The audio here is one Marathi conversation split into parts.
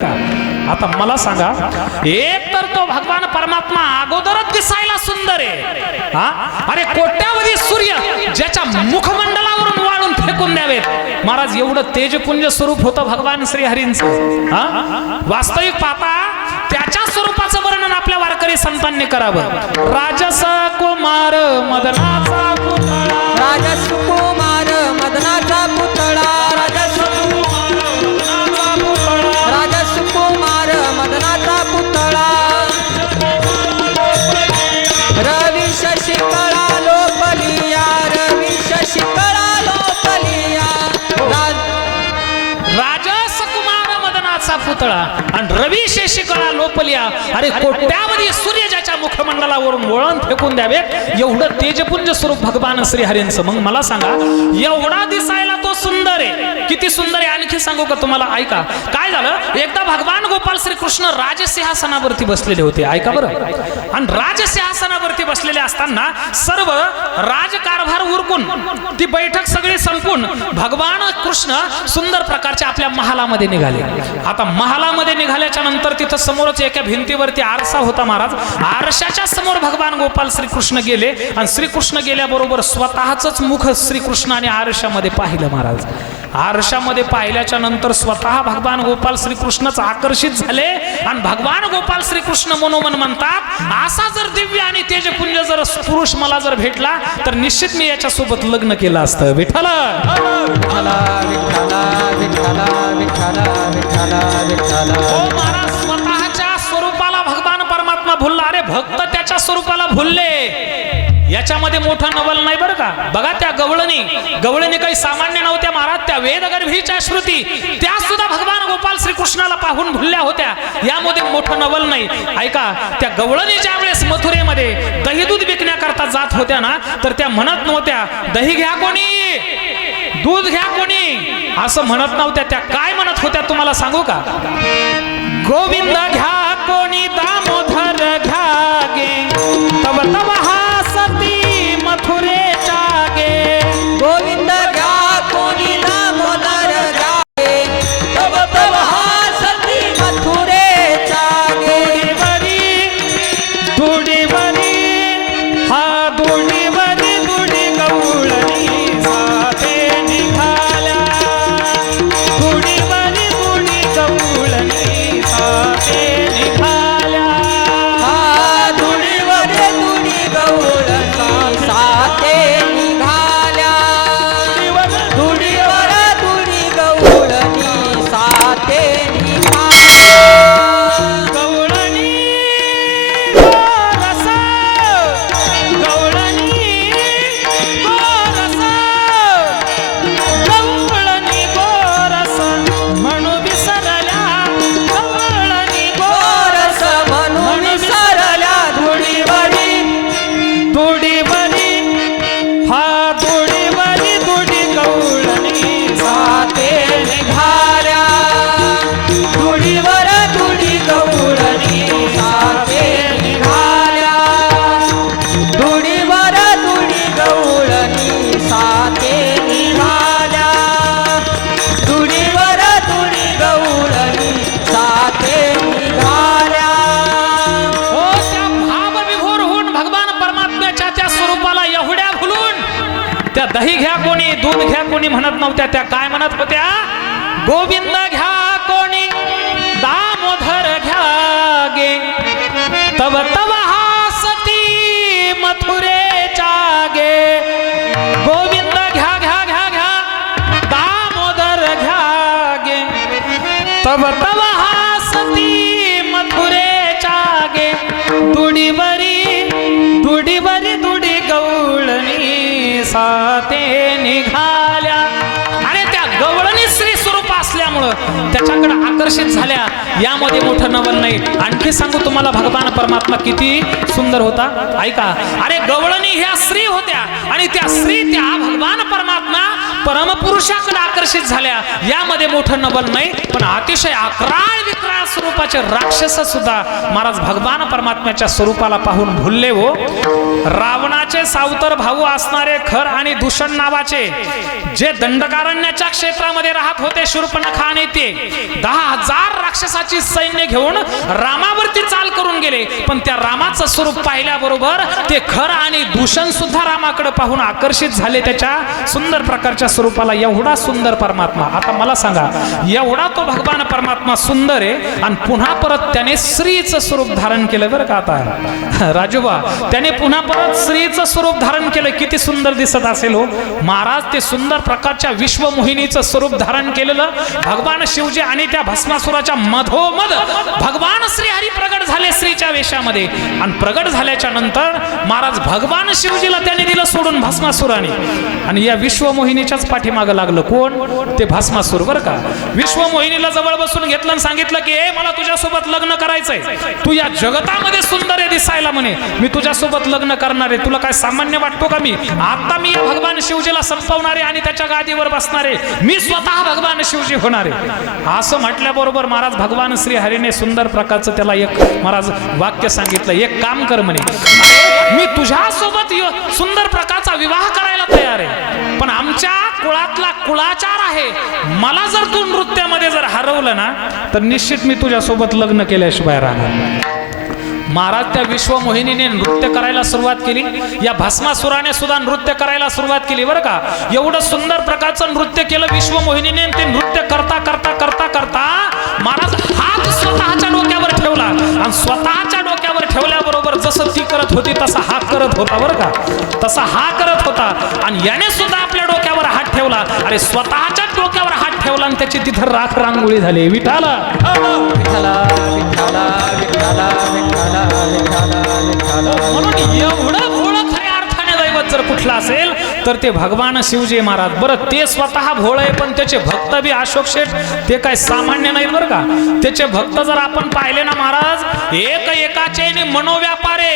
आता मला सांगा, एक तर तो भगवान परमात्मा अगोदरच दिसायला सुंदर आहे हा. अरे कोट्यावधी सूर्य ज्याच्या मुखमंडलावरून वाळून फेकून द्यावेत महाराज, एवढं तेजपुंज स्वरूप होतं भगवान श्रीहरींचं हा. वास्तविक पाहता त्याच्या स्वरूपाचं वर्णन आपल्या वारकरी संतांनी करावं. राजस कुमार मदनाचा पुतळा, राजस कुमार मदनाचा पुतळा, राजस कुमार मदनाचा पुतळा, रवी शशिकळा लोपलिया, रवी शशिकळा लोपलिया, राजस कुमार मदनाचा पुतळा आणि रवी शेषिकळा लोपलिया. अरे कोट्यावधी सूर्य ज्याच्या मुखमंडलावरून वळण फेकून द्यावेत एवढं तेजपुंज स्वरूप भगवान श्रीहरींचं. मग मला सांगा, एवढा दिसायला तो सुंदर आहे, किती सुंदर आहे आणखी सांगू का तुम्हाला? ऐका काय झालं. एकदा भगवान गोपाल श्रीकृष्ण राजसिंहासनावरती बसलेले होते. ऐका बरं. आणि राजसिंहासनावरती बसलेले असताना सर्व राजकारभार उरकून ती बैठक सगळी संपून भगवान कृष्ण सुंदर प्रकारच्या आपल्या महालामध्ये निघाले. आता महालामध्ये निघाल्याच्या नंतर तिथं समोरच एका भिंतीवरती आरसा होता महाराज. आरशाच्या समोर भगवान गोपाल श्रीकृष्ण गेले आणि श्रीकृष्ण गेल्याबरोबर स्वतःच मुख श्रीकृष्णाने आरशामध्ये पाहिलं महाराज. आरशामध्ये पाहिल्याच्या नंतर स्वतः भगवान गोपाल श्रीकृष्णच आकर्षित झाले आणि भगवान गोपाल श्रीकृष्ण मनोमन म्हणतात, असा जर दिव्य आणि तेजपुंज जर पुरुष मला जर भेटला तर निश्चित मी याच्या सोबत लग्न केलं असतं. विठ्ठल महाराज स्वतःच्या स्वरूपाला भगवान परमात्मा भुलला. अरे भक्त त्याच्या स्वरूपाला भुलले, याच्यामध्ये मोठा नवल नाही बरं का. बघा त्या गवळणी काही सामान्य नव्हत्या महाराज. त्या वेदगर्भीच्या श्रुती त्या सुद्धा भगवान गोपाल श्रीकृष्णाला पाहून भुलल्या होत्या. यामध्ये मोठं नवल नाही. ऐका, त्या गवळणी ज्या वेळेस मथुरेमध्ये दही दूध विकण्याकरता जात होत्या ना, तर त्या म्हणत नव्हत्या दही घ्या कोणी, दूध घ्या कोणी, असं म्हणत नव्हत्या. त्या काय म्हणत होत्या तुम्हाला सांगू का? गोविंद घ्या कोणी, दामोदर घ्या गे, तब तब हासती मथुरेच्या गे. गोविंद घ्या कोणी, दामोदर घ्या गे, तब तब हासती मथुरेच्या गे. दुडीवरी हा दुडीवरी दुडी गवळणी साथे निघाल्या, दुडीवरी दुडी गवळणी साथे निघाल्या. हा धुळीवर धुळी गवळणी साथे निघाल्या, धुळीवर धुळी गवळणी साथे निघाल्या. गवळणी गोरस, गवळणी गोरस, गवळणी गोरस म्हणू विसरल्या, गवळणी गोरस म्हणून सरल्या धुळीवरी, दुडीवरी हा दुडीवरी दुडी गवळणी साथे निघाल्या, धुळीवर धुळी गवळणी साथे निघाल्या, धुळीवर धुळी गवळणी साथे निघाल्या, धुळीवर धुळी गवळणी साथे निघाल्या. हो, त्या भावविभोर होऊन भगवान परमात्म्याच्या त्या स्वरूपाला एवढ्या भुलून त्या दही घ्या कोणी, दूध घ्या कोणी म्हणत नव्हत्या. त्या काय म्हणत होत्या? गोविंद घ्या कोणी, दामोदर घ्या गे, तब तब हासती मथुरेच्या गे. गोविंद घ्या घ्या घ्या घ्या, दामोदर घ्या गे, तब तब हासती मथुरेच्या गे. दुडीवरी दुडीवरी दुडी गवळणी साथे निघाल्या. आणि त्या गवळणी श्री स्वरूप असल्यामुळं त्याच्याकडे आकर्षित झाल्या. यामध्ये मोठं नवल नाही. आणखी सांगू तुम्हाला, भगवान परमात्मा किती सुंदर होता. ऐका, अरे गवळणी ह्या स्त्री होत्या आणि त्या स्त्री त्या भगवान परमात्मा परमपुरुषाकडे आकर्षित झाल्या. यामध्ये मोठं नवल नाही. पण अतिशय अकराळ विक्राळ स्वरूपाचे राक्षस सुद्धा महाराज भगवान परमात्म्याच्या स्वरूपाला पाहून भुलले. हो, रावणाचे सावतर भाऊ असणारे खर आणि दूषण नावाचे जे दंडकारण्याच्या क्षेत्रामध्ये राहत होते शूर्पणखा आणि ते 10,000 राक्षसाची सैन्य घेऊन रामावरती चाल करून गेले. पण त्या रामाचं स्वरूप पाहिल्याबरोबर ते खर आणि दूषण सुद्धा रामाकडे पाहून आकर्षित झाले त्याच्या सुंदर प्रकारच्या स्वरूपाला. एवढा सुंदर परमात्मा. आता मला सांगा, एवढा तो भगवान परमात्मा सुंदर आहे आणि पुन्हा परत त्याने स्त्रीचं स्वरूप धारण केलं बरं का. आता राजोबा त्याने पुन्हा परत स्त्रीचं स्वरूप धारण केलं. किती सुंदर दिसत असेल हो महाराज. ते सुंदर प्रकारच्या विश्वमोहिनीचं स्वरूप धारण केलेलं भगवान शिवजी आणि त्या भस्मासुराच्या मधोमध भगवान श्री हरी प्रगट झाले स्त्रीच्या वेशामध्ये. आणि प्रगट झाल्याच्या नंतर महाराज भगवान शिवजीला त्याने दिलं सोडून भस्मासुराने. आणि या विश्वमोहिनीच्याच पाठीमागं लागलं. कोण? ते भस्मासुर बरं का. विश्वमोहिनीला जवळ बसून घेतलं आणि सांगितलं की ए मला तुझ्यासोबत लग्न करायचंय. तू या जगतामध्ये सुंदर आहे दिसायला म्हणे. मी तुझ्यासोबत लग्न करणार आहे. तुला काय सामान्य वाटतो का? मी आता मी या भगवान शिवजीला संपवणारे आणि त्याच्या गादीवर बसणारे. मी स्वतः भगवान शिवजी होणारे. असं म्हटल्याबरोबर महाराज भगवान श्री हरीने सुंदर प्रकारचं त्याला एक महाराज वाक्य सांगितलं. एक काम कर म्हणे, मी तुझ्यासोबत सुंदर प्रकारचा विवाह करायला तयार आहे. पण आमच्या कुळातला कुळाचार आहे. मला जर तू नृत्यामध्ये जर हरवलं ना तर निश्चित मी तुझ्यासोबत लग्न केल्याशिवाय राहणार. महाराज त्या विश्वमोहिनीने नृत्य करायला सुरुवात केली. या भस्मासुराने सुद्धा नृत्य करायला सुरुवात केली बरं का. एवढं सुंदर प्रकारचं नृत्य केलं विश्वमोहिनीने. ते नृत्य करता करता करता करता महाराज हात स्वतःच्या डोक्यावर ठेवला आणि स्वतःच्या डोक्यावर ठेवल्याबरोबर जसं ती करत होती तसा हा करत होता बरं का. तसा हा करत होता आणि याने सुद्धा आपल्या डोक्यावर हात ठेवला. अरे स्वतःच्या डोक्यावर हात ठेवला आणि त्याची तिथं राख रांगोळी झाली. विठाला म्हणून एवढं भोळं खऱ्या अर्थाने दैवत जर कुठलं असेल तर ते भगवान शिवजी महाराज. बरं ते स्वतः भोळ आहे पण त्याचे भक्त बी अशोक शेठ ते काय सामान्य नाहीत बरं का. त्याचे भक्त जर आपण पाहिले ना महाराज एक एकाचे मनोव्यापारे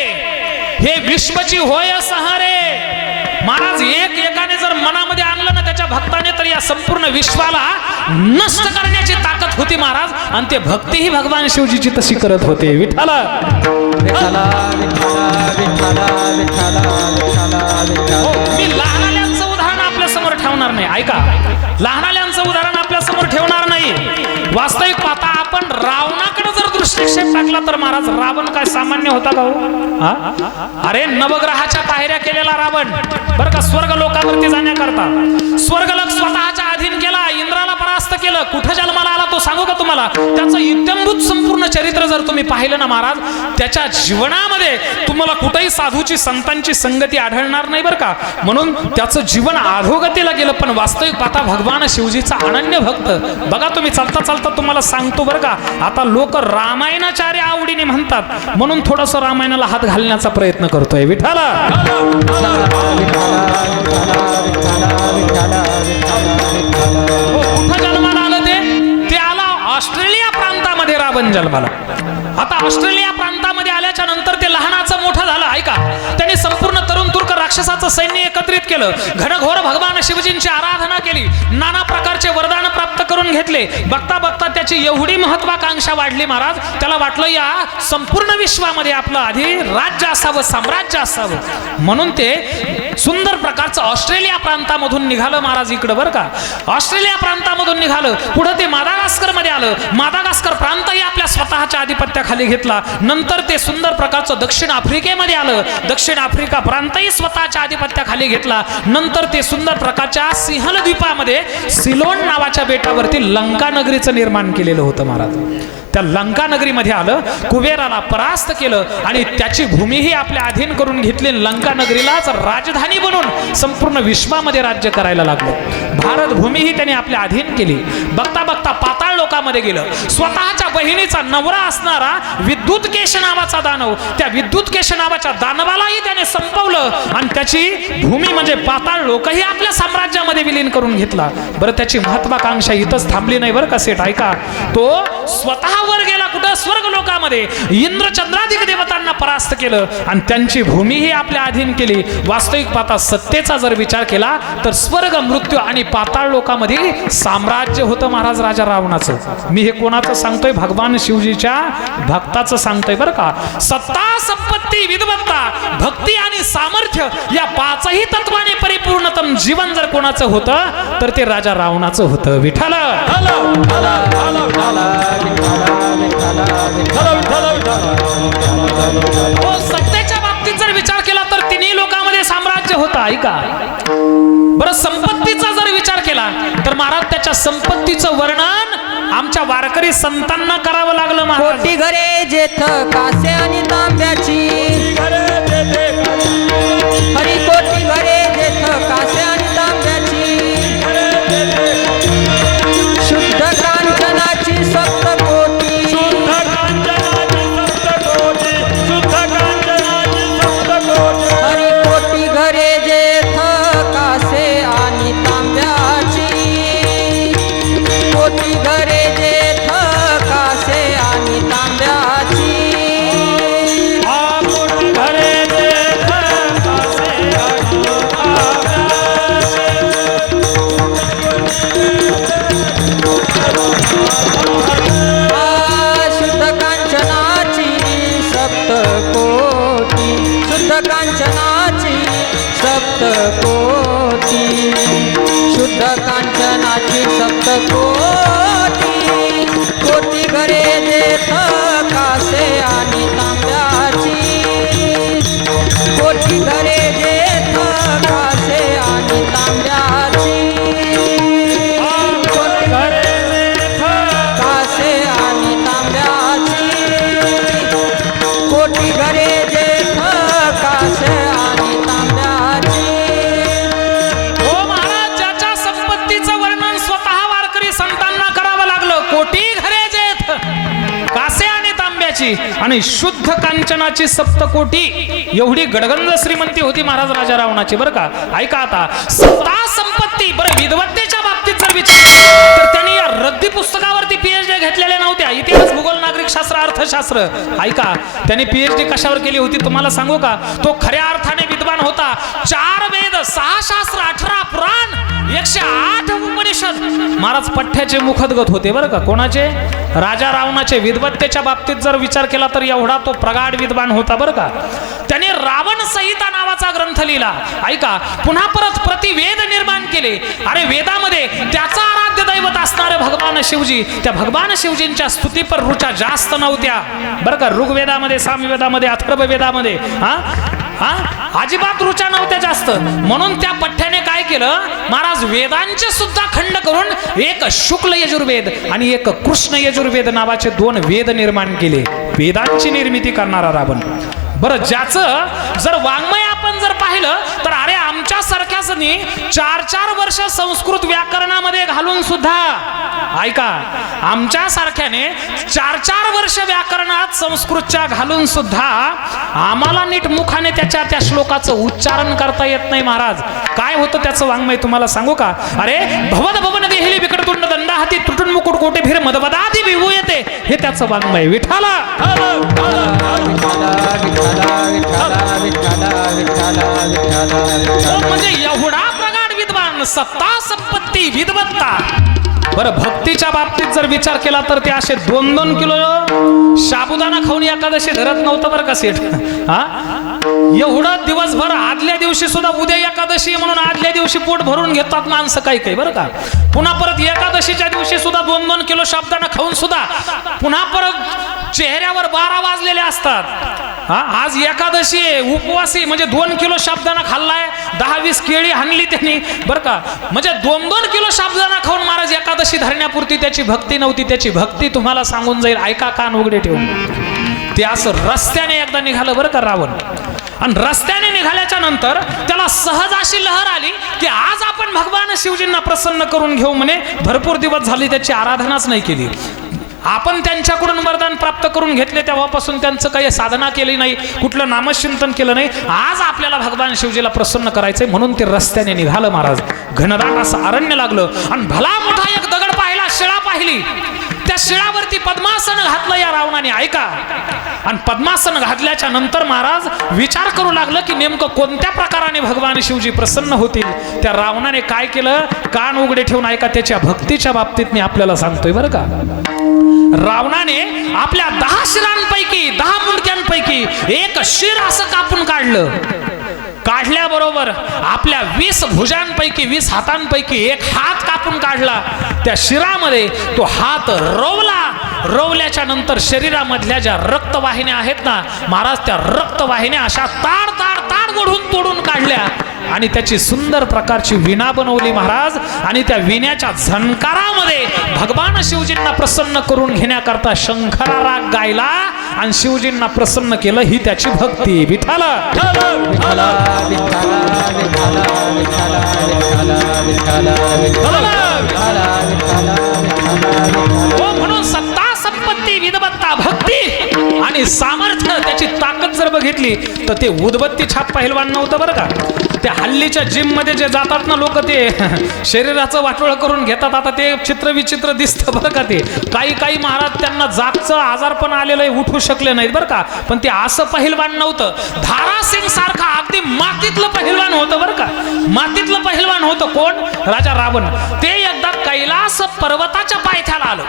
हे विश्वची होय सहरे. महाराज एक एकाने जर मनामध्ये आणलं ना त्याच्या भक्ताने तर या संपूर्ण विश्वाला नष्ट करण्याची ताकद होती महाराज. आणि ते भक्तीही भगवान शिवजीची तशी करत होते. विठाला मी लहानाल्यांचं उदाहरण आपल्या समोर ठेवणार नाही. ऐका, लहानाल्यांचं उदाहरण आपल्या समोर ठेवणार नाही. वास्तविक पाहता आपण रावणाकडे जर दृष्टिक्षेप टाकला तर महाराज रावण काय सामान्य होता का हो? अरे नवग्रहाच्या पायऱ्या केलेला रावण बरं का. स्वर्ग लोकावरती जाण्याकरता स्वर्गलोक स्वतःच्या अधीन केला. इंद्राला परास्त केलं. कुठं जन्माला आला तो सांगू का तुम्हाला? त्याचं इत्यंभूत संपूर्ण चरित्र जर तुम्ही पाहिलं ना महाराज त्याच्या जीवनामध्ये तुम्हाला कुठेही साधूची संतांची संगती आढळणार नाही बरं का. म्हणून त्याचं जीवन अधोगतीला गेलं. पण वास्तविक पाहता भगवान शिवजीचा अनन्य भक्त बघा. तुम्ही चालता चालता तुम्हाला सांगतो बरं का. आता लोक रामायणाचार्य आवडीने म्हणतात म्हणून थोडस रामायणाला हात घालण्याचा प्रयत्न करतोय. विठाला कुठं जन्माला आलं ते आला ऑस्ट्रेलिया प्रांतामध्ये रावण जन्माला. आता ऑस्ट्रेलिया प्रांतामध्ये आल्याच्या नंतर ते लहानाचं मोठं झालं. ऐका, त्यांनी संपूर्ण तरुण तुर्क राक्षसाचं सैन्य एकत्रित केलं. घनघोर भगवान शिवजींची आराधना केली. नाना प्रकारचे वरदान प्राप्त करून घेतले. बघता बघता त्याची एवढी महत्वाकांक्षा वाढली महाराज. त्याला वाटलं या संपूर्ण विश्वामध्ये आपलं आधी राज्य असावं, साम्राज्य असावं. म्हणून ते सुंदर प्रकारचं ऑस्ट्रेलिया प्रांतामधून निघालं महाराज इकडं बरं का. ऑस्ट्रेलिया प्रांतामधून निघालं. पुढे ते मादागास्कर मध्ये आलं. मादागास्कर प्रांतही आपल्या स्वतःच्या आधिपत्याखाली घेतला. नंतर ते सुंदर प्रकारचं दक्षिण आफ्रिकेमध्ये आलं. दक्षिण आफ्रिका प्रांतही स्वतःच्या आधिपत्याखाली घेतला. नंतर ते सुंदर प्रकारच्या सिंहल द्वीपामध्ये सिलोन नावाच्या बेटावरती लंका नगरीचं निर्माण केलेलं होतं महाराज. त्या लंका नगरीमध्ये आलं. कुबेराला परास्त केलं आणि त्याची भूमीही आपल्या अधीन करून घेतली. लंका नगरीलाच राजधानी बनून संपूर्ण विश्वामध्ये राज्य करायला लागलं. भारत भूमीही त्याने आपल्या अधीन केली. बघता बघता पाताळ लोकामध्ये गेलं. स्वतःच्या बहिणीचा नवरा असणारा विद्युत केश नावाचा दानव, त्या विद्युत केश नावाच्या दानवालाही त्याने संपवलं आणि त्याची भूमी म्हणजे पाताळ लोकही आपल्या साम्राज्यामध्ये विलीन करून घेतला. बरं त्याची महत्वाकांक्षा इथंच थांबली नाही बरं का सेठ. ऐका, तो स्वतः वर गेला. कुठं? स्वर्ग लोकामध्ये इंद्रचंद्राधिक देवतांना परास्त केलं आणि त्यांची भूमीही आपल्या अधीन केली. वास्तविक पाहता सत्तेचा जर विचार केला तर स्वर्ग, मृत्यू आणि पाताळ लोकामध्ये साम्राज्य होतं महाराज राजा रावणाचं. मी हे कोणाचं सांगतोय? भगवान शिवजीच्या भक्ताचं सांगतोय बरं का. सत्ता, संपत्ती, विद्वत्ता, भक्ती आणि सामर्थ्य या पाचही तत्वाने परिपूर्णतम जीवन जर कोणाचं होतं तर ते राजा रावणाचं होतं. विठ्ठल हो, सत्तेच्या बाबतीत जर विचार केला तर तिन्ही लोकांमध्ये साम्राज्य होतं. ऐका बरं, संपत्तीचा जर विचार केला तर महाराज त्याच्या संपत्तीचं वर्णन आमच्या वारकरी संतांना करावं लागलं. महाराज कोटी घरे जेथ कासे आणि तांब्याची, हरी कोटी घरे जेथ कासे आणि तांब्याची, शुद्ध कांचनाची सप्तकोटी, हरी कोटी घरे जेथ कासे आणि तांब्याची, कोटी घरे जेथ कासे आणि तांब्याची, शुद्ध कांचनाची सप्तकोटी, शुद्ध कांचनाची सप्तकोटी, शुद्ध कांचनाची सप्तकोटी, कोटी घरे जेथ कासे आणि तांब्याची, कोटी घरे जेथ कासे आणि तांब्याची, कोटी घरे जेथ कासे आणि तांब्याची, कोटी घरे जेथ कासे आणि तांब्याची. हो महाराज, ज्याच्या संपत्तीचं वर्णन स्वतः वारकरी संतांना करावं लागलं. कोटी घरे जेथ कासे आणि तांब्याची आणि शुद्ध कांचनाची सप्तकोटी, एवढी गडगंज श्रीमंती होती महाराज राजा रावणाची बरं का. ऐका आता, सत्ता, संपत्ती, बरं विद्वत्तेच्या बाबतीत जर विचार तर त्यांनी या रद्दी पुस्तकावरती पीएचडी घेतलेल्या नव्हत्या. इतिहास, भूगोल, नागरिक शास्त्र, अर्थशास्त्र. ऐका, त्यांनी पीएचडी कशावर केली होती तुम्हाला सांगू का? तो खऱ्या अर्थाने विद्वान होता. 4 वेद, 6 शास्त्र, 18 पुराण, 108 उपनिषद महाराज पठ्याचे मुखदगत होते बरं का. कोणाचे? राजा रावणाचे. विद्वत्तेच्या बाबतीत जर विचार केला तर एवढा तो प्रगाढ विद्वान होता बरं का. त्याने रावण संहिता नावाचा ग्रंथ लिहिला. ऐका, पुन्हा परत प्रतिवेद निर्माण केले. अरे वेदामध्ये त्याचा आराध्य दैवत असणारे भगवान शिवजी, त्या भगवान शिवजींच्या स्तुतीपर रुचा जास्त नव्हत्या बरं का. ऋग्वेदामध्ये, सामवेदामध्ये, अथर्ववेदामध्ये अजिबात रुचा नव्हत्या जास्त. म्हणून त्या पठ्याने काय केलं महाराज, वेदांचे सुद्धा खंड करून एक शुक्ल यजुर्वेद आणि एक कृष्ण यजुर्वेद नावाचे 2 वेद निर्माण केले. वेदांची निर्मिती करणारा रावण. बरं, ज्याचं जर वाङ्मय आपण जर पाहिलं तर अरे आमच्या सारख्याचनी 4-4 वर्ष संस्कृत व्याकरणामध्ये घालून सुद्धा, ऐका, आमच्या सारख्याने 4-4 वर्ष व्याकरणात संस्कृतच्या घालून सुद्धा आम्हाला नीट मुखाने त्या श्लोकाचं उच्चारण करता येत नाही महाराज. काय होतं त्याचं वाङ्मय तुम्हाला सांगू का? अरे भवद भवन देहिली विकटतुंड दंडा हाती तुटून मुकुट कोटे फिर मदबदादी विभू येते, हे त्याचं वाङ्मय. विठाला म्हणजे एवढा प्रगाढ विद्वान, सत्ता, संपत्ती, विद्वत्ता. बरं, भक्तीच्या बाबतीत जर विचार केला तर ते असे 2-2 किलो साबुदाणा खाऊन एकादशी धरत नव्हतं बरं का सेठ. एवढं दिवसभर आदल्या दिवशी सुद्धा, उद्या एकादशी म्हणून आदल्या दिवशी पोट भरून घेतात माणसं काही काही बरं का. पुन्हा परत एकादशीच्या दिवशी सुद्धा 2-2 किलो साबुदाणा खाऊन सुद्धा पुन्हा परत चेहऱ्यावर 12 वाजलेले असतात. आज एकादशी आहे, उपवासी, म्हणजे 2 किलो साबुदाणा खाल्लाय, 10-20 केळी हाणली त्यांनी बरं का. म्हणजे 2-2 किलो साबुदाणा खाऊन महाराज एकादशी धरण्यापुरती त्याची भक्ती नव्हती. त्याची भक्ती तुम्हाला सांगून जाईल, ऐका कान उघडे ठेवून. ते असं रस्त्याने एकदा निघालं बरं का रावण. आणि रस्त्याने निघाल्याच्या नंतर त्याला सहज अशी लहर आली की आज आपण भगवान शिवजींना प्रसन्न करून घेऊ म्हणे. भरपूर दिवस झाली त्याची आराधनाच नाही केली. आपण त्यांच्याकडून वरदान प्राप्त करून घेतले तेव्हापासून त्यांचं काही साधना केली नाही, कुठलं नामचिंतन केलं नाही. आज आपल्याला भगवान शिवजीला प्रसन्न करायचंय म्हणून ते रस्त्याने निघालं महाराज. घनदाट असं अरण्य लागलं आणि भला मोठा एक दगड पाहिला, शिळा पाहिली. त्या शिळावरती पद्मासन घातलं या रावणाने, ऐका. आणि पद्मासन घातल्याच्या नंतर महाराज विचार करू लागलं की नेमकं कोणत्या प्रकाराने भगवान शिवजी प्रसन्न होतील. त्या रावणाने काय केलं, कान उघडे ठेवून ऐका. त्याच्या भक्तीच्या बाबतीत मी आपल्याला सांगतोय बरं का. रावणाने आपल्या 10 शिरांपैकी 10 मुंडक्यांपैकी एक शिर असं कापून काढलं. काढल्याबरोबर आपल्या 20 भुजांपैकी 20 हातांपैकी एक हात कापून काढला. त्या शिरामध्ये तो हात रोवल्याच्या नंतर शरीरामधल्या ज्या रक्तवाहिन्या आहेत ना महाराज, त्या रक्तवाहिन्या अशा ताड ताड ताड ओढून तोडून काढल्या आणि त्याची सुंदर प्रकारची विणा बनवली महाराज. आणि त्या विण्याच्या झणकारामध्ये भगवान शिवजींना प्रसन्न करून घेण्याकरता शंखरा राग गायला आणि शिवजींना प्रसन्न केलं. ही त्याची भक्ती. विठाला म्हणून सत्ता संपत्ती विदवत्ता भक्ती आणि सामर्थ्य त्याची ताकद जर बघितली तर ते उदबत्ती छाप पहिलवान नव्हतं बरं का. त्या हल्लीच्या जिम मध्ये जे जातात ना लोक, ते शरीराचं वाटोळ करून घेतात. आता ते चित्र विचित्र दिसतं बरं का. ते काही महाराज त्यांना जागचं आजार पण आलेलं आहे, उठू शकले नाहीत बरं का. पण ते असं पहिलवान नव्हतं. धारासिंग सारखा अगदी मातीतलं पहिलवान होतं बरं का. मातीतलं पहिलवान होतं कोण, राजा रावण. ते एकदा कैलास पर्वताच्या पायथ्याला आलं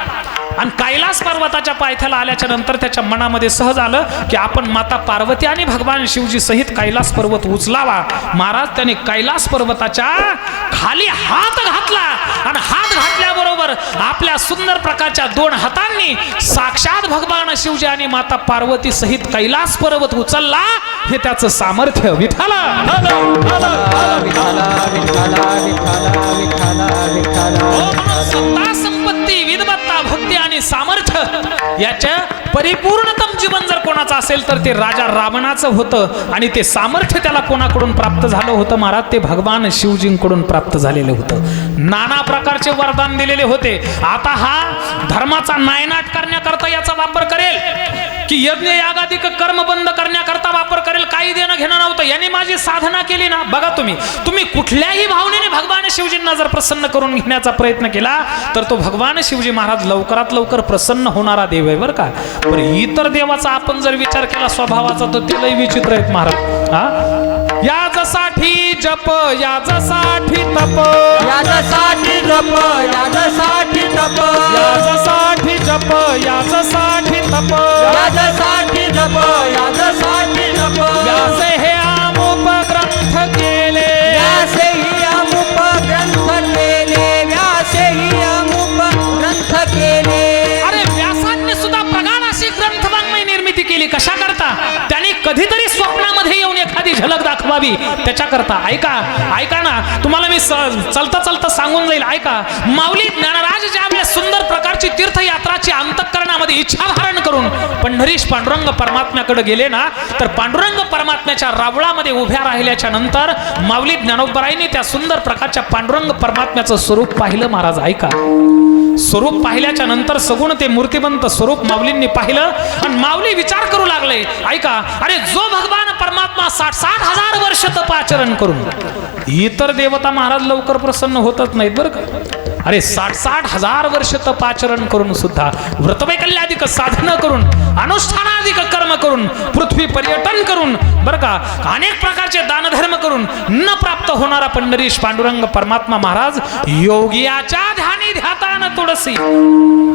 आणि कैलास पर्वताच्या पायथ्याला आल्याच्या नंतर त्याच्या मनामध्ये सहज आलं की आपण माता पार्वती आणि भगवान शिवजी सहित कैलास पर्वत उचलावा. महाराज त्याने कैलास पर्वताच्या खाली हात घातला आणि हात घातल्याबरोबर आपल्या सुंदर प्रकारच्या 2 हातांनी साक्षात भगवान शिवजी आणि माता पार्वती सहित कैलास पर्वत उचलला. हे त्याचं सामर्थ्य. विठाला सत्ता संपत्ती विदवत्ता भक्ती आणि सामर्थ्य याच्या परिपूर्णतम जीवन जर कोणाचं असेल तर ते राजा रावणाचं होतं. आणि ते सामर्थ्य त्याला कोणाकडून प्राप्त झालं होतं महाराज, ते भगवान शिवजींकडून प्राप्त झालेलं होतं. नाना प्रकारचे वरदान दिलेले होते. आता हा धर्माचा नायनाट करण्याकरता याचा वापर करेल की यज्ञ यागादिक कर्म बंद करण्याकरता वापर करेल. काही देणं घेणं नव्हतं. यांनी माझी साधना केली ना, बघा तुम्ही कुठल्याही भावनेने भगवान शिवजींना जर प्रसन्न करून घेण्याचा प्रयत्न केला तर तो भगवान शिवजी महाराज लवकरात लवकर प्रसन्न होणारा देव आहे बरं का. पण इतर देवाचा आपण जर विचार केला स्वभावाचा तर ते लई विचित्र आहेत महाराज. हा, याजसाठी जप याजसाठी तप याजसाठी जप याजसाठी तप याजसाठी जप याजसाठी तप याजसाठी जप याजसाठी तप व्यास हे अमुप ग्रंथ केले व्यासे ही अमुप ग्रंथ केले व्यासे ही अमुप ग्रंथ केले. अरे व्यासांनी सुद्धा प्रगाढ अशी ग्रंथवाङ्मय निर्मिती केली. कशा करता, त्यांनी कधीतरी स्वप्नामध्ये येऊन एखादी झलक दाखवावी त्याच्याकरता. ऐका ना, तुम्हाला मी चलता चलता सांगून जाईल. ऐका, माऊली ज्ञानराज ज्यावेळेस सुंदर प्रकारची तीर्थयात्राची अंतःकरणामध्ये इच्छा धारण करून पंढरीश पांडुरंग परमात्म्याकडे गेले ना, तर पांडुरंग परमात्म्याच्या रावळामध्ये उभ्या राहिल्याच्या नंतर माऊली ज्ञानोबरायांनी त्या सुंदर प्रकारच्या पांडुरंग परमात्म्याचं स्वरूप पाहिलं महाराज. ऐका, स्वरूप पाहिल्याच्या नंतर सगुण ते मूर्तिमंत स्वरूप माऊलींनी पाहिलं आणि माऊली विचार करू लागले. ऐका, अरे जो भगवान परमात्मा 60 हजार वर्ष तपाचरण करून, इतर देवता महाराज लवकर प्रसन्न होतच नाहीत बरं का. अरे 60 हजार वर्ष तपाचरण करून सुद्धा व्रतवैकल्याधिक साधन करून अनुष्ठानाधिक कर्म करून पृथ्वी पर्यटन करून बरं का अनेक प्रकारचे दानधर्म करून न प्राप्त होणारा पंढरीश पांडुरंग परमात्मा महाराज योगियाच्या ध्यानी ध्यातान तुळसी.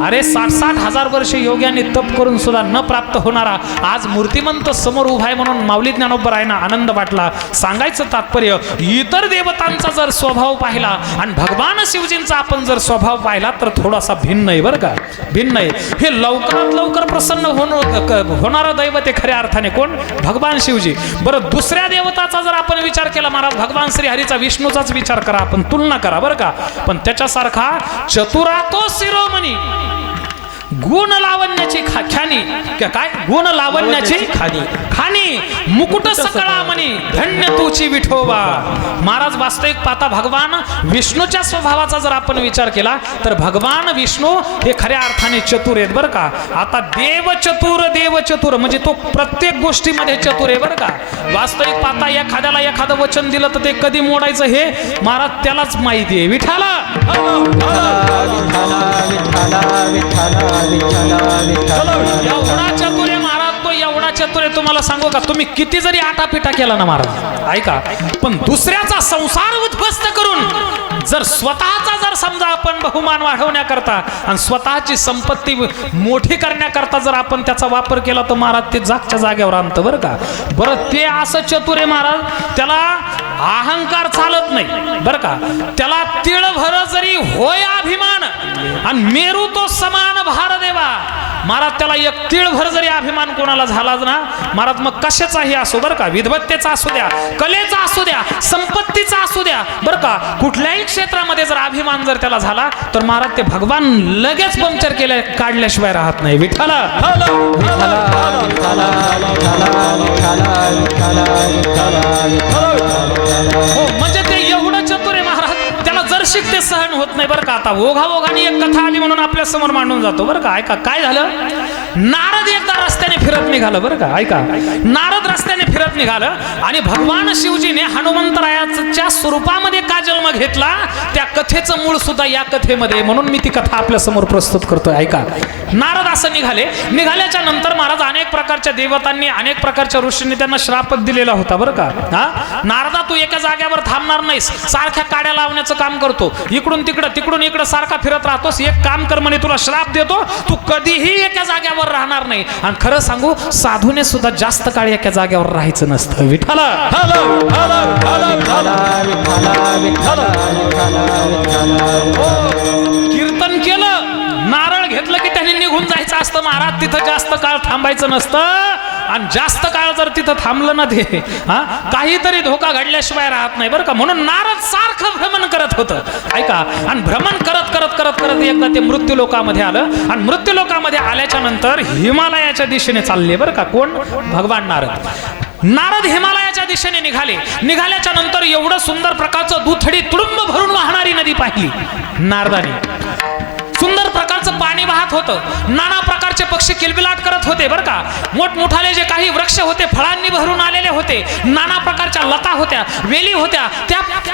अरे 60 हजार वर्ष योग्याने तप करून सुद्धा न प्राप्त होणारा आज मूर्तिमंत समोर उभा आहे म्हणून माऊली ज्ञानोबरायांना आनंद वाटला. सांगायचं तात्पर्य, इतर देवतांचा जर स्वभाव पाहिला आणि भगवान शिवजींचा आपण जर स्वभाव पाहिला तर थोडासा भिन्न आहे बरं का. भिन्न आहे. हे लवकरात लवकर प्रसन्न होणारं दैवत आहे खऱ्या अर्थाने कोण, भगवान शिवजी. बरं, दुसऱ्या देवताचा जर आपण विचार केला महाराज, भगवान श्री हरीचा विष्णूचाच विचार करा, आपण तुलना करा बरं का. पण त्याच्यासारखा चतुरा तो शिरोमणी, गुण लावण्याची ख्यानी, काय गुण लावण्याची खानी मुकुट सकळा मणी धन्य तुची विठोबा. महाराज वास्तविक पाहता भगवान विष्णूच्या स्वभावाचा जर आपण विचार केला तर भगवान विष्णू हे खऱ्या अर्थाने चतुर आहेत बरं का. आता देव चतुर म्हणजे तो प्रत्येक गोष्टीमध्ये चतुर आहे बरं का. वास्तविक पाहता एखाद्याला एखादं वचन दिलं तर ते कधी मोडायचं हे महाराज त्यालाच माहिती आहे. विठाला एवढा चतुर आहे महाराज तो, एवढा चतुर आहे तुम्हाला सांगू का, तुम्ही किती जरी आटापिटा केला ना महाराज ऐका, पण दुसऱ्याचा संसार उद्ध्वस्त करून जर स्वतःचा जर समजा आपण बहुमान वाढवण्याकरता आणि स्वतःची संपत्ती मोठी करण्याकरता जर आपण त्याचा वापर केला तर महाराज ते जागच्या जागेवर आणतं बरं का. बरं ते असं चतुर आहे महाराज, त्याला अहंकार चालत नाही बरं का, त्याला तिळभर जरी होय अभिमान आणि मेरू तो समान भार देवा महाराज, त्याला एक तिळभर जरी अभिमान कोणाला झाला ना महाराज, मग कशाचाही असो बरं का, विद्वत्तेचा असू द्या, कलेचा असू द्या, संपत्तीचा असू द्या बरं का, कुठल्याही क्षेत्रामध्ये जर अभिमान जर त्याला झाला तर महाराज ते भगवान लगेच पंक्चर केल्या काढल्याशिवाय राहत नाही. विठ्ठला हो, म्हणजे ते एवढं चतुर आहे महाराज, त्याला जर शिकते सहन होत नाही बरं का. आता ओघाओघाने एक कथा आली म्हणून आपल्या समोर मांडून जातो बरं का. ऐका काय झालं, नारद एकदा रस्त्याने फिरत निघालं बरं का. ऐका, नारद रस्त्याने फिरत निघालं आणि भगवान शिवजीने हनुमंतरायाच्या स्वरूपामध्ये का जन्म घेतला त्या कथेचं मूळ सुद्धा या कथेमध्ये, म्हणून मी ती कथा आपल्या समोर प्रस्तुत करतोय. ऐका, नारद असं निघाल्याच्या नंतर महाराज अनेक प्रकारच्या देवतांनी अनेक प्रकारच्या ऋषींनी त्यांना श्राप दिलेला होता बरं का. हा, नारदा तू एका जागेवर थांबणार नाहीस, सारख्या काड्या लावण्याचं काम करतो, इकडून इकडं सारखा फिरत राहतोस, एक काम कर म्हणे तुला श्राप देतो, तू कधीही एका जागेवर राहणार नाही. आणि खरं सांगू साधूने सुद्धा जास्त काळ एका जागेवर राहायचं नसतं. विठ्ठला कीर्तन केलं, नारळ घेतलं की त्यांनी निघून जायचं असतं महाराज, तिथं जास्त काळ थांबायचं नसतं. आणि जास्त काळ जर तिथं थांबलं ना ते हा काहीतरी धोका घडल्याशिवाय राहत नाही बरं का. म्हणून नारद सारखं भ्रमण करत होतं. ऐका, आणि भ्रमण करत करत करत करत एकदा ते मृत्यू लोकामध्ये आलं आणि मृत्यू लोकामध्ये आल्याच्या नंतर हिमालयाच्या दिशेने चालले बरं का. कोण? भगवान नारद हिमालयाच्या दिशेने निघाल्याच्या नंतर एवढं सुंदर प्रकारचं दुथडी तुडुंब भरून वाहणारी नदी पाहिली नारदाने. सुंदर प्रकारचं पाणी वाहत होतं, नाना प्रकारचे पक्षी किलबिलाट करत होते बरं का. मोठमोठाले जे काही वृक्ष होते फळांनी भरून आलेले होते, नाना प्रकारच्या लता होत्या, वेली होत्या,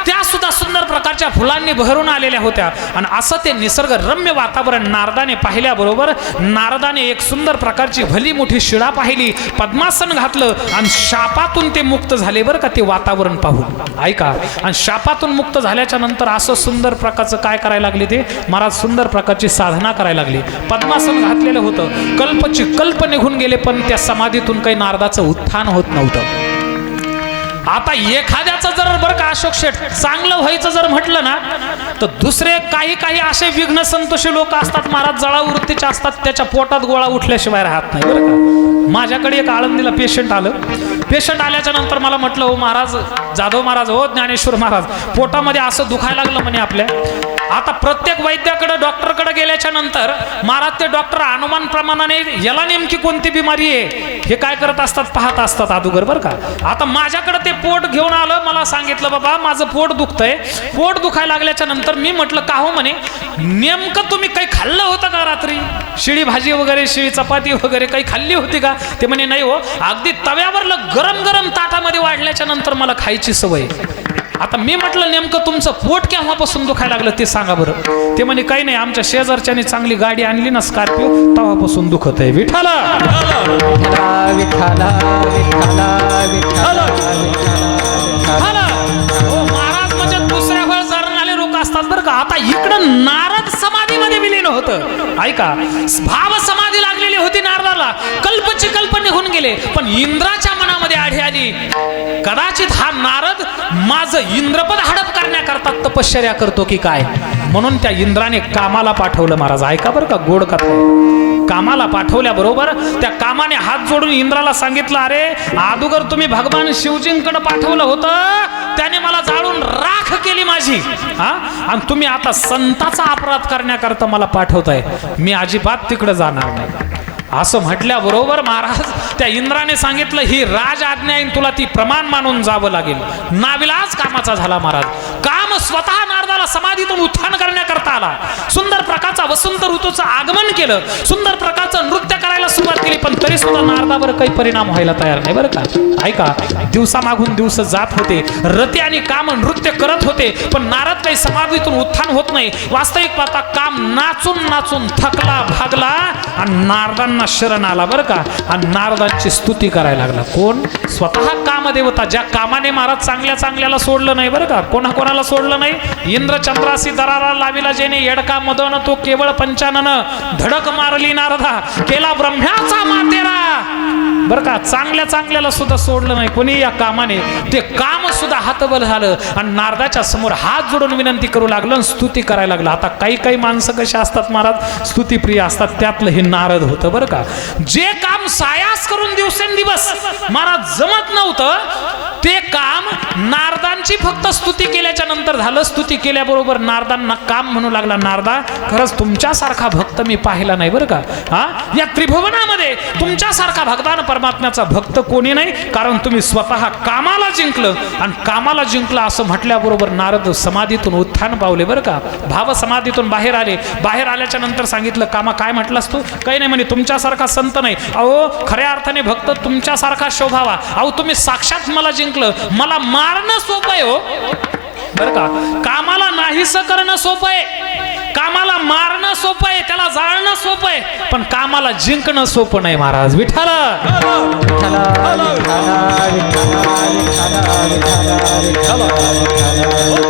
त्या सुद्धा सुंदर प्रकारच्या फुलांनी भरून आलेल्या होत्या. आणि असं ते निसर्गरम्य वातावरण नारदाने पाहिल्याबरोबर नारदाने एक सुंदर प्रकारची भली मोठी शिळा पाहिली, पद्मासन घातलं आणि शापातून ते मुक्त झाले बरं का ते वातावरण पाहून. ऐका, आणि शापातून मुक्त झाल्याच्या नंतर असं सुंदर प्रकारचं काय करायला लागले ते महाराज, सुंदर प्रकारची साधना करायला लागली. पद्मासन घातलेलं होतं, कल्प निघून गेले, पण त्या समाधीतून काही नारदाचं उत्थान होत नव्हतं. आता एखाद्याचं जर बरं का अशोक शेठ चांगलं व्हायचं जर म्हटलं ना तर दुसरे काही असे विघ्न संतोषी लोक असतात महाराज, जळा वृत्तीचे असतात, त्याच्या पोटात गोळा उठल्याशिवाय राहत नाही बरं का. माझ्याकडे एक आळंदीला पेशंट आल्याच्या नंतर मला म्हटलं, हो महाराज, जाधव महाराज, हो ज्ञानेश्वर महाराज, पोटामध्ये असं दुखायला लागलं म्हणे आपल्या. आता प्रत्येक वैद्याकडे डॉक्टरकडे गेल्याच्या नंतर महाराज ते डॉक्टर अनुमान प्रमाणाने याला नेमकी कोणती बिमारी आहे हे काय करत असतात, पाहत असतात अगोदर बरं का. आता माझ्याकडे ते पोट घेऊन आलं, मला सांगितलं बाबा माझं पोट दुखतंय. पोट दुखायला लागल्याच्या नंतर मी म्हटलं का हो म्हणे, नेमकं तुम्ही काही खाल्लं होतं का रात्री, शिळी भाजी वगैरे, शिळी चपाती वगैरे काही खाल्ली होती का? ते म्हणे नाही हो, अगदी तव्यावर गरम गरम ताटामध्ये वाढल्याच्या नंतर मला खायची सवय. आता मी म्हटलं नेमकं तुमचं पोट केव्हापासून दुखायला लागलं ते सांगा बरं. ते म्हणे काही नाही, आमच्या शेजारच्याने चांगली गाडी आणली ना स्कॉर्पिओ, तेव्हापासून दुखत आहे. विठ्ठला महाराज म्हणजे दुसऱ्या वेळ जरणारे लोक असतात बरं का. आता इकडं नारद समाधीमध्ये विलीन होतं. ऐका, भाव समाधी लागलेली होती नारदाला, कल्पची कल्प निघून गेले, पण इंद्राच्या मनामध्ये आढी आली, कदाचित हा नारद माझं इंद्रपद हडप करण्याकरता तपश्चर्या करतो की काय. म्हणून त्या इंद्राने कामाला पाठवलं महाराज. ऐका बरं का, गोड कथा. कामाला पाठवल्याबरोबर त्या कामाने हात जोडून इंद्राला सांगितलं, अरे अगोदर तुम्ही भगवान शिवजींकडे पाठवलं होतं, त्याने मला जाळून राख केली माझी, हा, आणि तुम्ही आता संताचा अपराध करण्याकरता मला पाठवताय, मी अजिबात तिकडे जाणार नाही. असं म्हटल्याबरोबर महाराज त्या इंद्राने सांगितलं, ही राज आज्ञा आहे, तुला ती प्रमाण मानून जावं लागेल. नाविलाज कामाचा झाला महाराज. काम स्वतः नारदाला समाधीतून उत्थान करण्याकरता आला. सुंदर प्रकारचा वसंत ऋतूचं आगमन केलं, सुंदर प्रकारचं नृत्य करायला सुरुवात केली पण तरी सुद्धा नारदावर काही परिणाम व्हायला तयार नाही बरं का. ऐका, दिवसामागून दिवस जात होते, रती आणि काम नृत्य करत होते, पण नारद काही समाधीतून उत्थान होत नाही. वास्तविक पाहता काम नाचून नाचून थकला भागला आणि नारदांना शरण आला बरं का. आणि नारदांची स्तुती करायला लागला. कोण? स्वतः कामदेवता. ज्या कामाने महाराज चांगल्याला सोडलं नाही बरं का. कोणाला सोडलं नाही? इंद्र चंद्रासी दरारा लाविला जेने येडका मदन तो केवळ पंचानन धडक मारली नारदा केला ब्रह्म्याचा मातेरा बरं का. चांगल्याला सुद्धा सोडलं नाही कोणी या कामाने. ते काम सुद्धा हातबल झालं आणि नारदाच्या समोर हात जोडून विनंती करू लागलं आणि स्तुती करायला लागलं. आता काही माणसं कशी असतात महाराज, स्तुतीप्रिय असतात. त्यातलं हे नारद होतं बरं का. जे काम सायास करून दिवसेंदिवस महाराज जमत नव्हतं ते काम नारदांची फक्त स्तुती केल्याच्या नंतर झालं. स्तुती केल्याबरोबर नारदांना काम म्हणू लागला, नारदा खरंच तुमच्यासारखा भक्त मी पाहिला नाही बरं का. हा, या त्रिभुवनामध्ये तुमच्यासारखा भगवान परमात्म्याचा भक्त कोणी नाही. कारण तुम्ही स्वतः कामाला जिंकलं आणि कामाला जिंकलं असं म्हटल्याबरोबर नारद समाधीतून उत्थान पावले बरं का. भाव समाधीतून बाहेर आले. बाहेर आल्याच्या नंतर सांगितलं, कामा काय म्हटलास तू? काही नाही म्हणे, तुमच्यासारखा संत नाही. अहो खऱ्या अर्थाने भक्त तुमच्यासारखा शोभावा. अहो तुम्ही साक्षात मला जिंकलं. मला मारणं सोपं आहे हो बरं का. कामाला नाहीसं करणं सोपं आहे, कामाला मारणं सोपं आहे, त्याला जाळणं सोपं आहे, पण कामाला जिंकणं सोपं नाही महाराज. विठ्ठल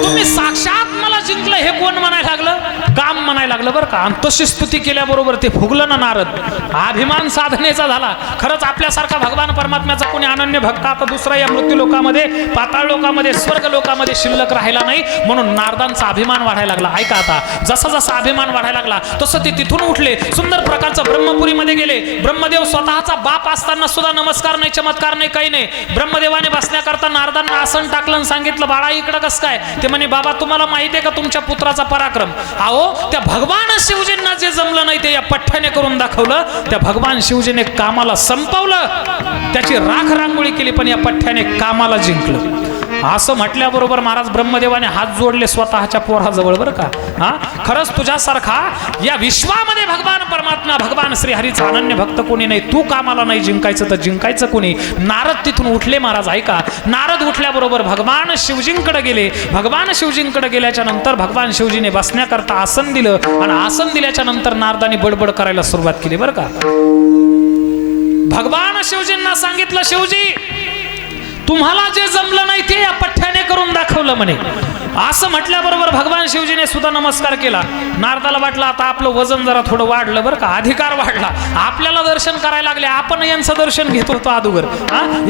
तुम्ही साक्षात मला जिंकलं हे कोण म्हणायला लागलं? काम म्हणायला लागलं बरं का. आणि तशी स्तुती केल्याबरोबर ते फुगलं ना नारद. अभिमान साधनेचा झाला. खरंच आपल्यासारखा भगवान परमात्म्याचा कोणी अनन्य भक्त आता दुसरा या मृत्यू लोकामध्ये, पाताळ लोकामध्ये, स्वर्ग लोकामध्ये शिल्लक राहिला नाही. म्हणून नारदांचा अभिमान वाढायला लागला. ऐका, आता जसा अभिमान वाढायला लागला तसं ते तिथून उठले. सुंदर प्रकारचं ब्रह्मपुरीमध्ये गेले. ब्रह्मदेव स्वतःचा बाप असताना सुद्धा नमस्कार नाही, चमत्कार नाही, काही नाही. ब्रह्मदेवाने बसण्याकरता नारदांना आसन टाकलं आणि सांगितलं, बाळा इकडं कसं काय? ते म्हणे, बाबा तुम्हाला माहिती आहे का तुमच्या पुत्राचा पराक्रम? अहो त्या भगवान शिवजींना जे जमलं नाही ते या पठ्ठ्याने करून दाखवलं. त्या भगवान शिवजीने कामाला संपवलं, त्याची राख रांगोळी केली, पण या पठ्ठ्याने कामाला जिंकलं. असं म्हटल्याबरोबर महाराज ब्रह्मदेवाने हात जोडले स्वतःच्या पोराजवळ बरं का. हा, खरंच तुझ्यासारखा या विश्वामध्ये भगवान परमात्मा, भगवान श्रीहरीचा अनन्य भक्त कोणी नाही. तू कामाला नाही जिंकायचं तर जिंकायचं कोणी? नारद तिथून उठले महाराज. ऐका, नारद उठल्याबरोबर भगवान शिवजींकडे गेले. भगवान शिवजींकडे गेल्याच्या नंतर भगवान शिवजीने बसण्याकरता आसन दिलं आणि आसन दिल्याच्या नंतर नारदाने बडबड करायला सुरुवात केली बरं का. भगवान शिवजींना सांगितलं, शिवजी तुम्हाला जे जमलं नाही ते या पठ्ठ्याने करून दाखवलं म्हणे. असं म्हटल्याबरोबर भगवान शिवजीने सुद्धा नमस्कार केला. नारदाला वाटलं आता आपलं वजन जरा थोडं वाढलं बरं का, अधिकार वाढला, आपल्याला दर्शन करायला लागले, आपण यांचं दर्शन घेत होतो अगोदर.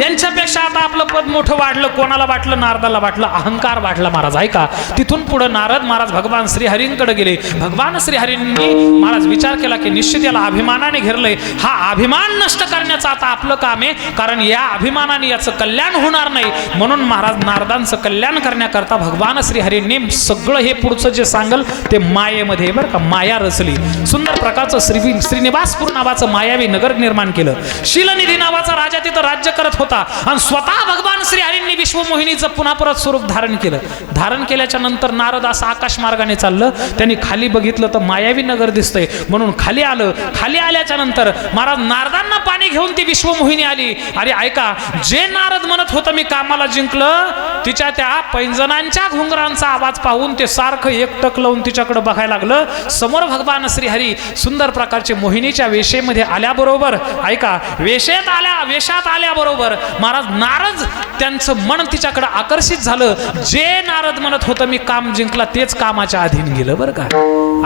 यांच्यापेक्षा आता आपलं पद मोठं वाढलं. कोणाला वाटलं? नारदाला वाटलं, अहंकार वाढला महाराज. ऐका, तिथून पुढे नारद महाराज भगवान श्रीहरींकडे गेले. भगवान श्रीहरींनी महाराज विचार केला की निश्चित याला अभिमानाने घेरलंय, हा अभिमान नष्ट करण्याचं आता आपलं काम आहे, कारण या अभिमानाने याचं कल्याण होणार नाही. म्हणून महाराज नारदांचं कल्याण करण्याकरता भगवान श्रीहरींनी सगळं हे पुढचं जे सांगल ते मायेमध्ये बरं का, माया रचली. सुंदर प्रकारचं श्रीनिवासपूर नावाचं मायावी नगर निर्माण केलं. शीलनिधी नावाचा राजा तिथं राज्य करत होता आणि स्वतः भगवान श्रीहरींनी विश्वमोहिनीचं पुन्हा परत स्वरूप धारण केलं. धारण केल्याच्या नंतर नारद असं आकाश मार्गाने चाललं. त्यांनी खाली बघितलं तर मायावी नगर दिसतंय म्हणून खाली आलं. खाली आल्याच्या नंतर महाराज नारदांना पाणी घेऊन ती विश्वमोहिनी आली. अरे ऐका, जे नारद म्हणत होतं मी कामाला जिंकलं, तिच्या त्या पैंजणांच्या घुंगरांचा आवाज पाहून ते सारखं एकटक लावून तिच्याकडे बघायला लागलं. समोर भगवान श्रीहरी सुंदर प्रकारचे मोहिनीच्या वेशेमध्ये आल्याबरोबर, ऐका, वेशात आल्याबरोबर महाराज नारद त्यांचं मन तिच्याकडे आकर्षित झालं. जे नारद म्हणत होतं मी काम जिंकला तेच कामाच्या अधीन गेलं बरं का.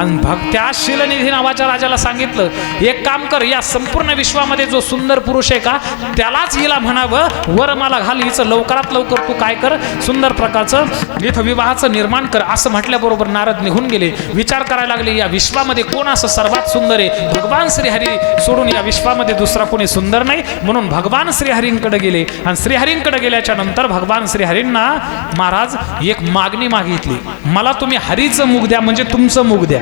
आणि त्या शीलनिधी नावाच्या राजाला सांगितलं, एक काम कर, या संपूर्ण विश्वामध्ये जो सुंदर पुरुष आहे का त्यालाच हिला म्हणावं, वर मला घाल, हिचं लवकरात लवकर तू काय कर, सुंदर प्रकारचं इथं विवाहाचं निर्माण कर. असं म्हटल्याबरोबर नारद निघून गेले. विचार करायला लागले, या विश्वामध्ये कोण असं सर्वात सुंदर आहे? भगवान श्रीहरी सोडून या विश्वामध्ये दुसरा कोणी सुंदर नाही. म्हणून भगवान श्रीहरींकडे गेले आणि श्रीहरींकडे गेल्याच्या नंतर भगवान श्रीहरींना महाराज एक मागणी मागितली, मला तुम्ही हरीचं मुख द्या, म्हणजे तुमचं मुख द्या.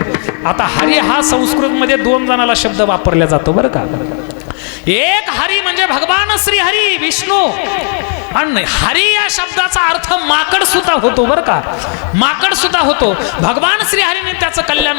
आता हरी हा संस्कृतमध्ये 2 जणाला शब्द वापरला जातो बरं का. एक हरी म्हणजे भगवान श्रीहरी विष्णू आणि हरी या शब्दाचा अर्थ माकड सुद्धा होतो बरं का, माकड सुद्धा होतो. भगवान श्री हरीने त्याचं कल्याण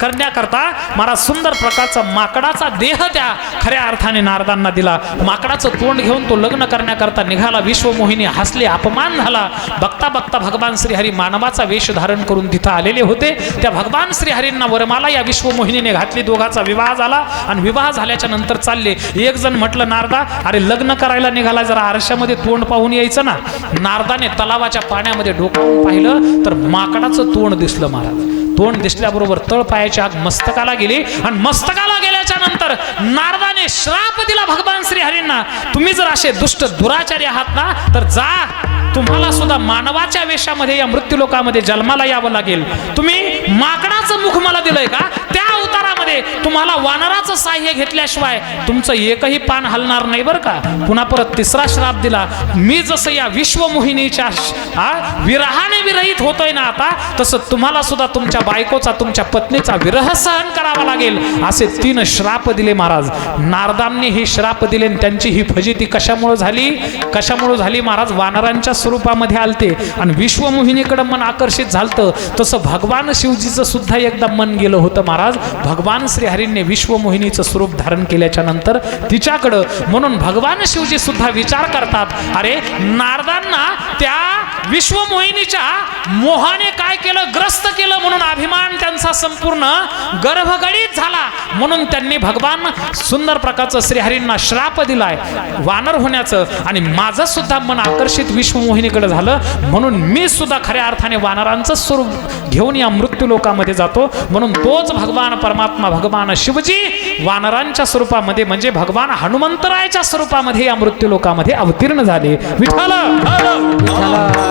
करण्याकरता महाराज सुंदर प्रकारचा माकडाचा देह त्या खऱ्या अर्थाने नारदांना दिला. माकडाचं तोंड घेऊन तो लग्न करण्याकरता निघाला. विश्वमोहिनी हसले, अपमान झाला. बघता बघता भगवान श्रीहरी मानवाचा वेश धारण करून तिथं आलेले होते. त्या भगवान श्रीहरींना वरमाला या विश्वमोहिनीने घातली. दोघाचा विवाह झाला आणि विवाह झाल्याच्या नंतर चालले. एक जण म्हटलं, नारदा अरे लग्न करायला निघाला, जरा आरशामध्ये तोंड पाहून यायचं ना. नारदाने तलावाच्या पाण्यामध्ये डोकावून पाहिलं तर माकडाचं तोंड दिसलं महाराज. तोंड दिसल्याबरोबर तळ पायाची आग मस्तकाला गेली आणि मस्तकाला गेल्याच्या नंतर नारदाने श्राप दिला भगवान श्रीहरींना, तुम्ही जर असे दुष्ट दुराचारी आहात ना तर जा, तुम्हाला सुद्धा मानवाच्या वेशामध्ये या मृत्यूलोकामध्ये जन्माला यावं लागेल. तुम्ही माकडाचं मुख मला दिलंय का, त्या अवतारामध्ये तुम्हाला वानराचं साह्य घेतल्याशिवाय तुमचं एकही पान हलणार नाही बरं का. पुन्हा परत तिसरा श्राप दिला, मी जसं या विश्वमोहिनीच्या विरहाने विरहित होतोय ना आता, तसं तुम्हाला सुद्धा तुमच्या बायकोचा, तुमच्या पत्नीचा विरह सहन करावा लागेल. असे 3 श्राप दिले महाराज. नारदांनी ही श्राप दिले आणि त्यांची ही फजिती कशामुळे झाली, कशामुळे झाली महाराज. वानरांच्या स्वरूपामध्ये आलते आणि विश्वमोहिनीकडे मन आकर्षित झालतं. तसं भगवान शिवजीचं सुद्धा एकदा मन गेलं होतं महाराज. भगवान श्रीहरींनी विश्वमोहिनीचं स्वरूप धारण केल्याच्या नंतर तिच्याकडं, म्हणून भगवान शिवजी सुद्धा विचार करतात, अरे नारदांना त्या विश्वमोहिनीच्या मोहाने काय केलं, ग्रस्त केलं, म्हणून अभिमान त्यांचा संपूर्ण गर्भगडीत झाला. म्हणून त्यांनी भगवान सुंदर प्रकारचं श्रीहरींना श्राप दिलाय वानर होण्याचं. आणि माझं सुद्धा मन आकर्षित विश्वमोहिनीकडे झालं, म्हणून मी सुद्धा खऱ्या अर्थाने वानरांचं स्वरूप घेऊन या मृत्यूलोकामध्ये जातो. म्हणून तोच भगवान परमात्मा भगवान शिवजी वानरांच्या स्वरूपामध्ये म्हणजे भगवान हनुमंतरायाच्या स्वरूपामध्ये या मृत्यूलोकामध्ये अवतीर्ण झाले. विठ्ठल विठ्ठल